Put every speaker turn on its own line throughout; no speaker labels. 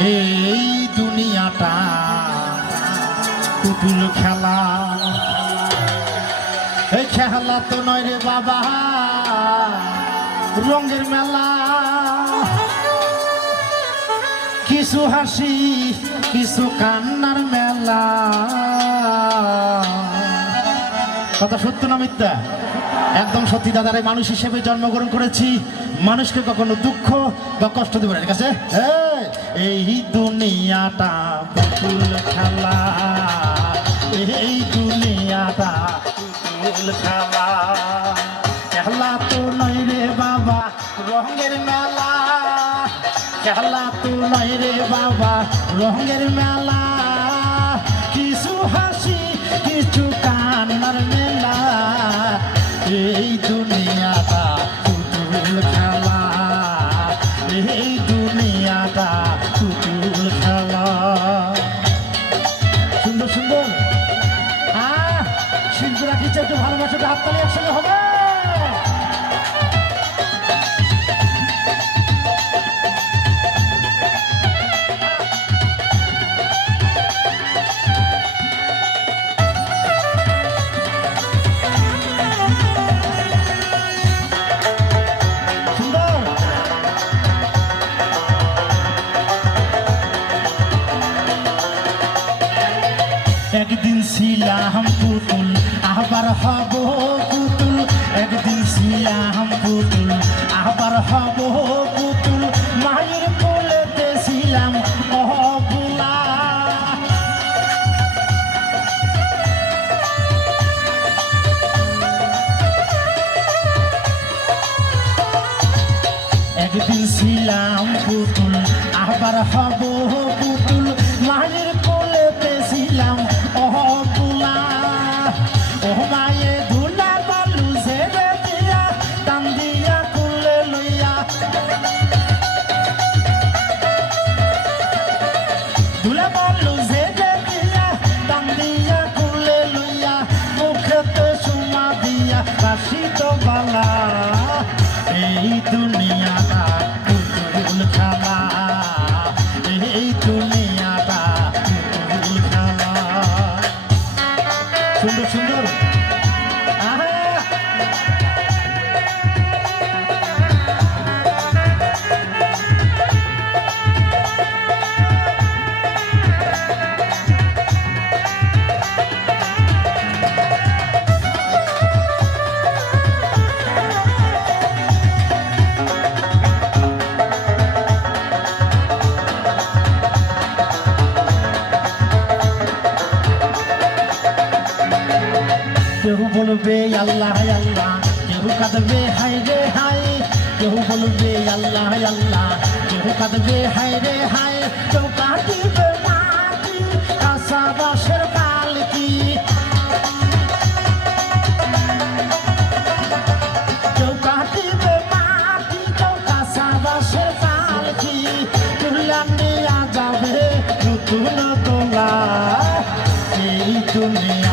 এই দুনিয়াটা পুতুল খেলা। এই খেলা তো নয় রে বাবা রঙের মেলা। কিছু হাসি কিছু কান্নার মেলা। কথা সত্য না মিথ্যা? একদম সত্যি দাদারে মানুষ হিসেবে জন্মগ্রহণ করেছি। মানুষকে কখনো দুঃখ বা কষ্ট দেবে না ঠিক আছে? এই, এই দুনিয়াটা পুতুল খেলা। এই দুনিয়াটা পুতুল খেলা। খেলা তো নয় রে বাবা, রঙের মেলা। খেলা তো নই রে বাবা, রঙের মেলা। কিছু হাসি ভালোবাসাটা হাততালি একসঙ্গে হবে। একদিন ছিলাম পুতুল আবার হব হব পুতুল মায়ের কোলেতে ছিলাম অবুলা একদিন ছিলাম পুতুল আবার হব পুতুল। দুনিয়াটা সুন্দর সুন্দর বলবে, আল্লাহ আল্লাহ কেউ কাঁদবে হাই রে হাই কেউ বলবে, আল্লাহ আল্লাহ কেউ কাঁদবে হাই রে হাই কেউ কাটিবে মাটি বাসের পালকি কেউ কাটিবে মাটি কেউ কাঁচা বাসের পালকি তুলাম নিয়া যাবে নতুন তোলা এই দুনিয়াটা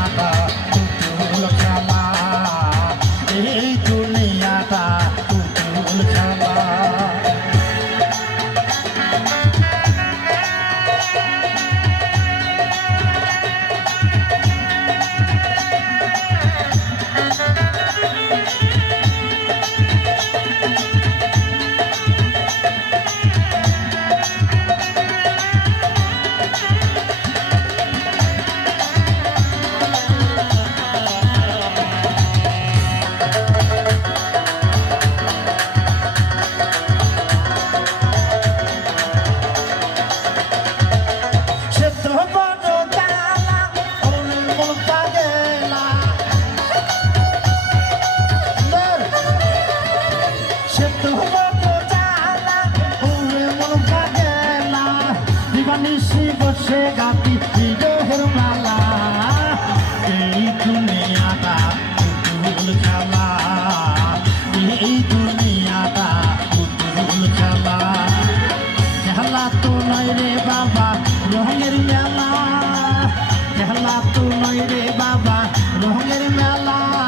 রে বাবা রঙের মেলা। খেলা তো নয় রে বাবা রঙের মেলা।